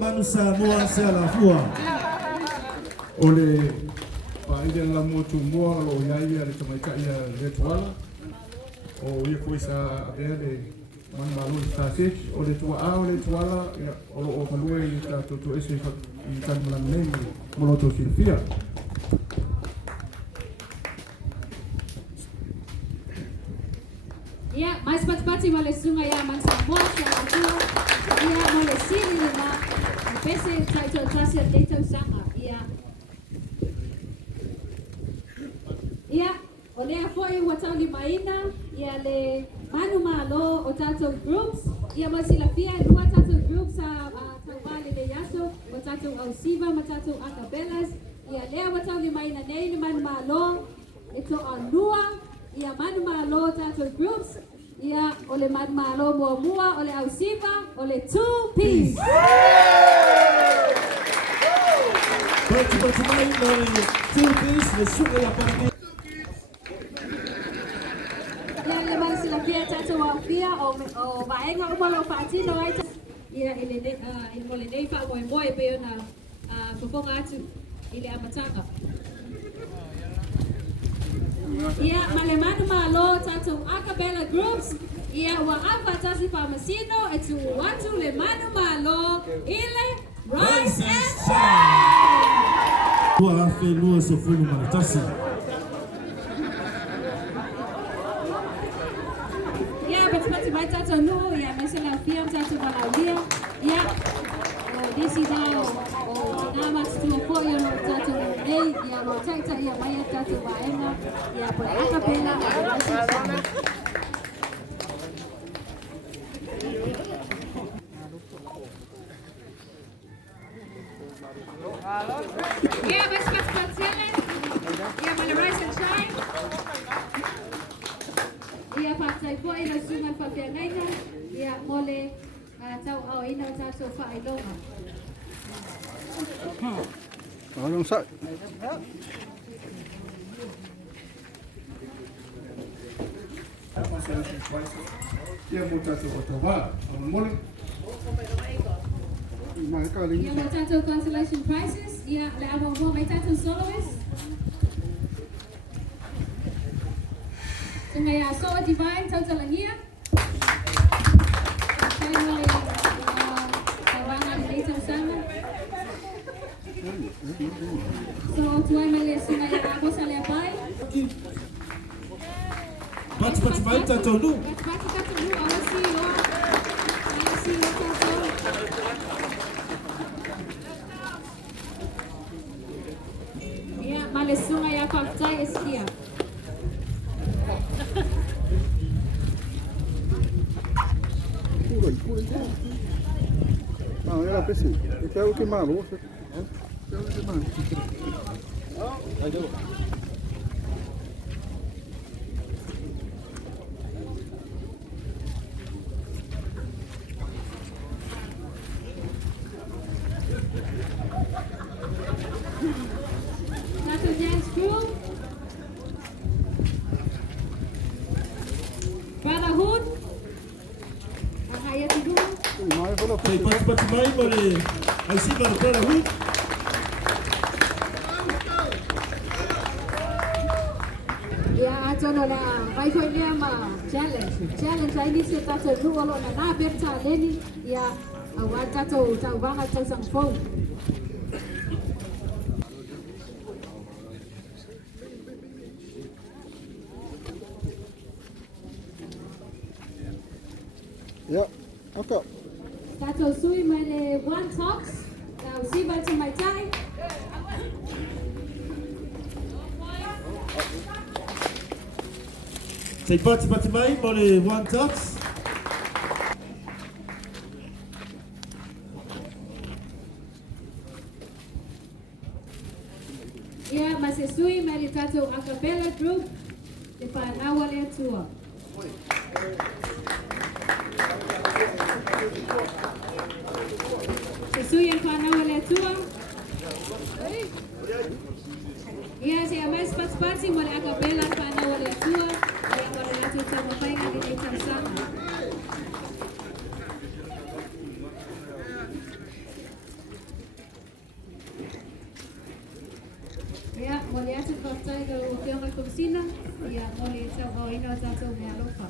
Manu Samoa se ala fua. Ole paile la motu moa lo yai ale tamaika ia le tuala. O ia foi sa adele man malu sta six o le tua a o le tuala o lo o malue i ta to ese i ta malan nei mo to silfia. Ya, mais pati mole sunga ya man Samoa se ala fua. Ya mole siri na pese taito tasia data sanga. Ya, olea foi watau limaina ya le manu malo o tato groups ya masilafia dua tato groups a tawale le yaso o tato ausiva matato acapellas ya lea watau limaina nei manu malo ito anua ya manu malo tato groups ya ole manu malo mua ole ausiva ole two piece. Pati mai nori two piece le suga ya para la pia tata wa pia o vaenga umalo patino ai ia ile mole nei fa moi pe na fofonga atu ile amatanga ia malemanu malo tata acapella groups ia wa apa tasi pamasino etu watu le manu malo ile rise and shine wa afe lua se fulu maratasi. Vai tato no ya mesela fiam tato balawia ya desi dao o nama tu po yo no tato nei ya lo taita ya maya tato baenga ya por acapella ya ves paciales ya male rise and shine. Ia patai po ina sungan papiangaina ia mole tau au ina tato whaailoha. Along side. Ia mo tato o tawa mole. Ia mo tato consolation prizes ia le amo mo mai tato soloist. Ngaya so divine total langia. Saya mole tawana dito sana. So tuai mele singaya ako sa lepai. Pati mai tato nu. Pati tato nu awasi yo. Awasi yo tato. Ya male singaya paktai eskia. Não, era preciso. Eu quero queimar a louça. Eu quero queimar. Aí deu. Tato dance crew. Brotherhood. Ahaya tudo. Sei pati mai mole ai si para hu. Ya ajono na vai foi nema challenge ai ni se tato nu olo na berta leni ya awa tato tau banga tau sang phone. Ja, okay. Tato sui mele one talks. Now see back to my tie. Sei pati mai mole one talks. Ya masesui mele tato acapella group. De panawa le tua. Sesuai panawa le tua. Ya saya mais parti mole acapella panawa le tua. Ya mole le tua sama painga di desa sana. Mole atu whaktai o te onga kusina, ia mole tau o ina o tātou mea loka.